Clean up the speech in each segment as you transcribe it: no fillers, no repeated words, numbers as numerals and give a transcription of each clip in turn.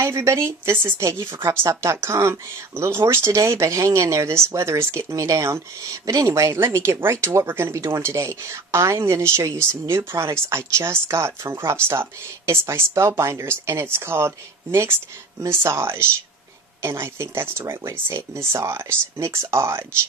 Hi everybody, this is Peggy for CropStop.com. I'm a little hoarse today, but hang in there. This weather is getting me down. But anyway, let me get right to what we're going to be doing today. I'm going to show you some new products I just got from CropStop. It's by Spellbinders, and it's called Mixage. And I think that's the right way to say it, Mixage.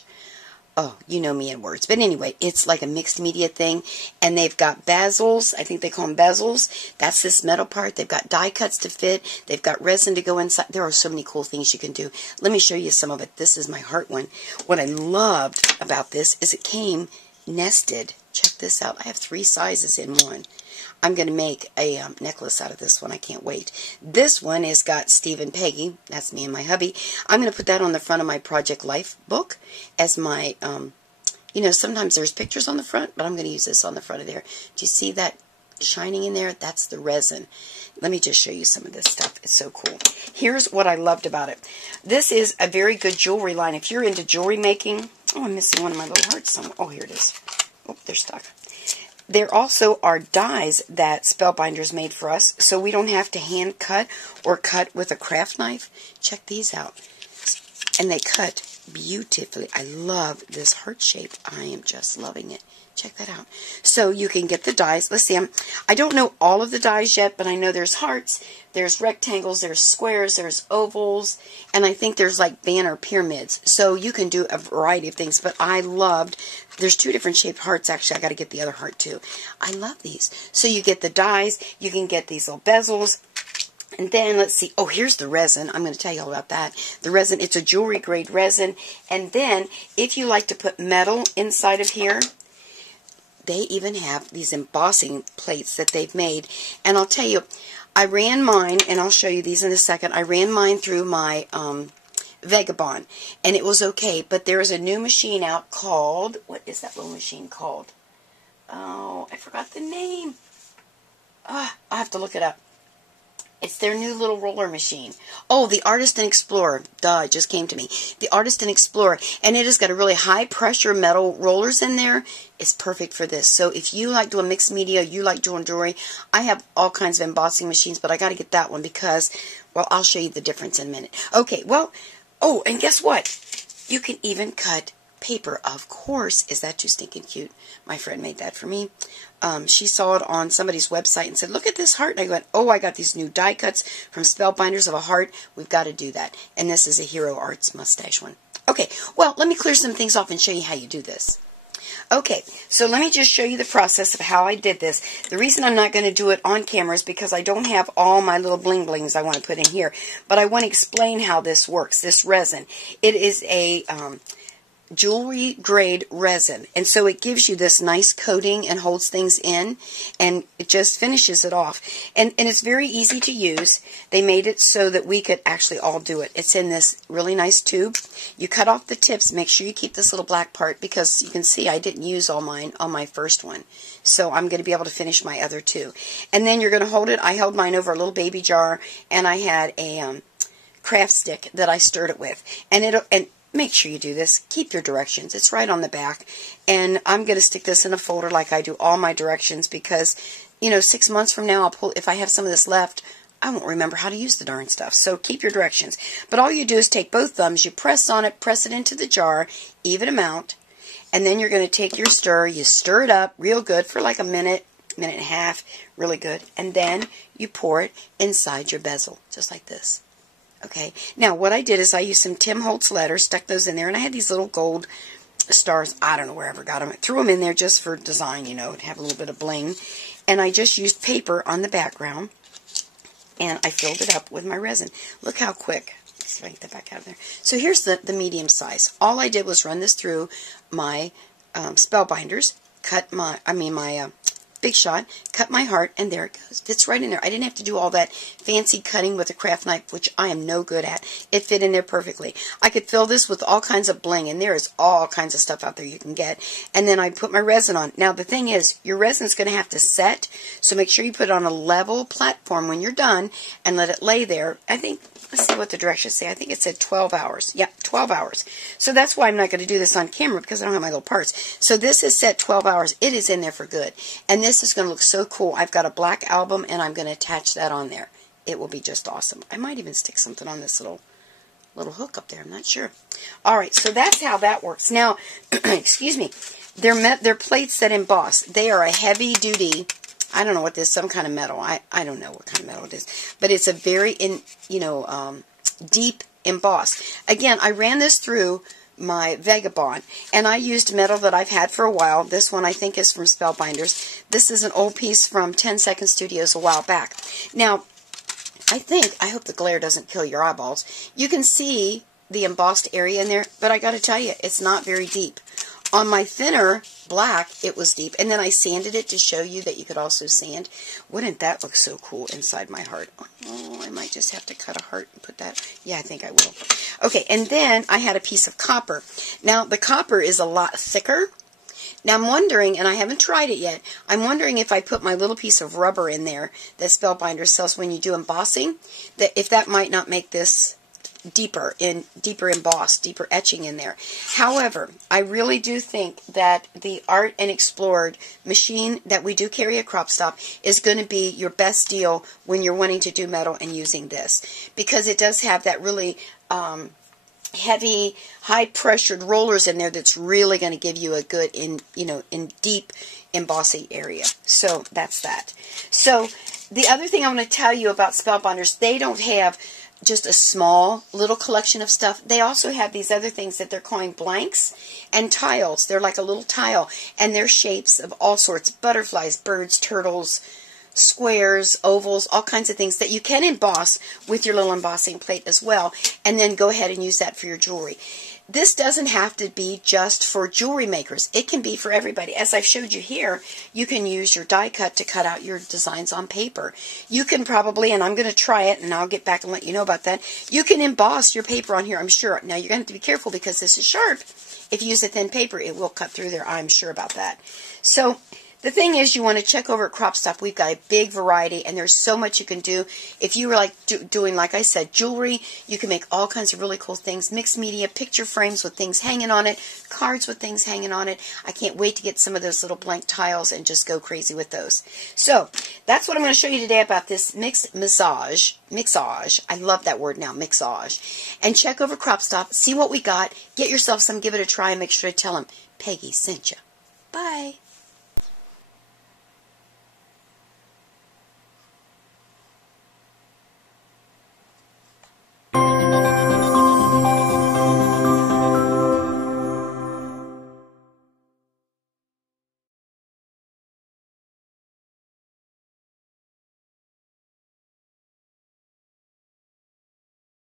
Oh, you know me in words. But anyway, it's like a mixed media thing. And they've got bezels. I think they call them bezels. That's this metal part. They've got die cuts to fit. They've got resin to go inside. There are so many cool things you can do. Let me show you some of it. This is my heart one. What I loved about this is it came nested. Check this out. I have 3 sizes in one. I'm going to make a necklace out of this one. I can't wait. This one has got Steve and Peggy. That's me and my hubby. I'm going to put that on the front of my Project Life book as my, you know, sometimes there's pictures on the front, but I'm going to use this on the front of there. Do you see that shining in there? That's the resin. Let me just show you some of this stuff. It's so cool. Here's what I loved about it. This is a very good jewelry line. If you're into jewelry making, oh, I'm missing one of my little hearts somewhere. Oh, here it is. Oh, they're stuck. There also are dies that Spellbinders made for us, so we don't have to hand cut or cut with a craft knife. Check these out. And they cut beautifully. I love this heart shape. I am just loving it. Check that out. So you can get the dies. Let's see. I don't know all of the dies yet, but I know there's hearts, there's rectangles, there's squares, there's ovals, and I think there's like banner pyramids. So you can do a variety of things, but I loved, there's 2 different shaped hearts. Actually, I got to get the other heart too. I love these. So you get the dies, you can get these little bezels. And then, let's see, oh, here's the resin. I'm going to tell you all about that. The resin, it's a jewelry grade resin. And then, if you like to put metal inside of here, they even have these embossing plates that they've made. And I'll tell you, I ran mine, and I'll show you these in a second. I ran mine through my Vagabond, and it was okay. But there is a new machine out called, what is that little machine called? Oh, I forgot the name. I'll have to look it up. It's their new little roller machine. Oh, the Artist and Explorer. Duh, it just came to me. The Artist and Explorer. And it has got a really high pressure metal rollers in there. It's perfect for this. So if you like doing mixed media, you like doing jewelry, I have all kinds of embossing machines, but I got to get that one because, well, I'll show you the difference in a minute. Okay, well, oh, and guess what? You can even cut paper, of course. Is that too stinking cute? My friend made that for me. She saw it on somebody's website and said, look at this heart. And I went, oh, I got these new die cuts from Spellbinders of a heart. We've got to do that. And this is a Hero Arts mustache one. Okay, well, let me clear some things off and show you how you do this. Okay, so let me just show you the process of how I did this. The reason I'm not going to do it on camera is because I don't have all my little bling blings I want to put in here. But I want to explain how this works, this resin. It is a jewelry grade resin, and so it gives you this nice coating and holds things in, and it just finishes it off, and it's very easy to use. They made it so that we could actually all do it. It's in this really nice tube. You cut off the tips. Make sure you keep this little black part because you can see I didn't use all mine on my first one, so I'm going to be able to finish my other 2. And then you're going to hold it. I held mine over a little baby jar, and I had a craft stick that I stirred it with, and make sure you do this. Keep your directions. It's right on the back. And I'm going to stick this in a folder like I do all my directions because, you know, 6 months from now, if I have some of this left, I won't remember how to use the darn stuff. So keep your directions. But all you do is take both thumbs, you press on it, press it into the jar, even amount, and then you're going to take your stir. You stir it up real good for like a minute, minute and a half, really good. And then you pour it inside your bezel, just like this. Okay, now what I did is I used some Tim Holtz letters, stuck those in there, and I had these little gold stars. I don't know where I ever got them. I threw them in there just for design, you know, to have a little bit of bling. And I just used paper on the background, and I filled it up with my resin. Look how quick. Let's see if I can get that back out of there. So here's the medium size. All I did was run this through my Spellbinders, cut my Big Shot, cut my heart, and there it goes. Fits right in there. I didn't have to do all that fancy cutting with a craft knife, which I am no good at. It fit in there perfectly. I could fill this with all kinds of bling, and there is all kinds of stuff out there you can get. And then I put my resin on. Now, the thing is, your resin is going to have to set, so make sure you put it on a level platform when you're done and let it lay there. I think, let's see what the directions say. I think it said 12 hours. Yeah, 12 hours. So that's why I'm not going to do this on camera because I don't have my little parts. So this is set 12 hours. It is in there for good. And this is going to look so cool. I've got a black album, and I'm going to attach that on there. it will be just awesome. I might even stick something on this little hook up there. I'm not sure. All right, so that's how that works. Now, excuse me, they're plates that emboss. They are a heavy duty. I don't know what this, some kind of metal. I don't know what kind of metal it is, but it's a very deep emboss. Again, I ran this through my Vagabond, and I used metal that I've had for a while. This one I think is from Spellbinders. This is an old piece from 10 Second Studios a while back. Now, I hope the glare doesn't kill your eyeballs. You can see the embossed area in there, but I got to tell you, it's not very deep. On my thinner black, it was deep, and then I sanded it to show you that you could also sand. Wouldn't that look so cool inside my heart? Oh, I might just have to cut a heart and put that. Yeah, I think I will. Okay, and then I had a piece of copper. Now, the copper is a lot thicker. Now, I'm wondering, and I haven't tried it yet, I'm wondering if I put my little piece of rubber in there that Spellbinders sells when you do embossing, that if that might not make this deeper embossed, deeper etching in there. However, I really do think that the Art and Explored machine that we do carry at CropStop is going to be your best deal when you're wanting to do metal and using this, because it does have that really heavy, high-pressured rollers in there that's really going to give you a good, in deep embossing area. So that's that. So the other thing I want to tell you about Spellbinders, they don't have just a small little collection of stuff. They also have these other things that they're calling blanks and tiles. They're like a little tile, and they're shapes of all sorts: butterflies, birds, turtles, squares, ovals, all kinds of things that you can emboss with your little embossing plate as well, and then go ahead and use that for your jewelry. This doesn't have to be just for jewelry makers. It can be for everybody. As I've showed you here, you can use your die cut to cut out your designs on paper. You can probably, and I'm going to try it, and I'll get back and let you know about that, you can emboss your paper on here, I'm sure. Now, you're going to have to be careful because this is sharp. If you use a thin paper, it will cut through there. I'm sure about that. So the thing is, you want to check over at CropStop. We've got a big variety, and there's so much you can do. If you were doing, like I said, jewelry, you can make all kinds of really cool things. Mixed media, picture frames with things hanging on it, cards with things hanging on it. I can't wait to get some of those little blank tiles and just go crazy with those. So that's what I'm going to show you today about this Mixage. I love that word now, Mixage. And check over CropStop, see what we got, get yourself some, give it a try, and make sure to tell them Peggy sent you. Bye.